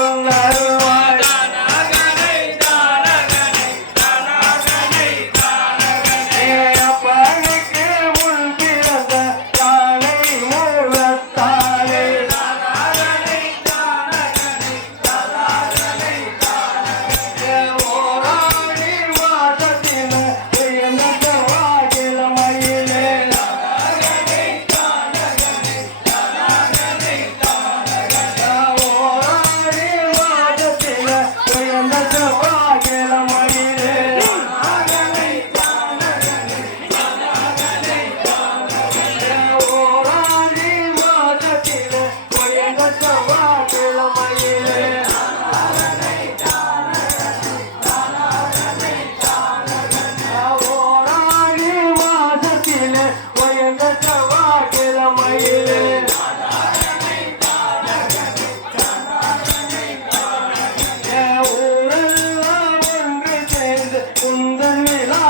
Allah உந்தன் நிலா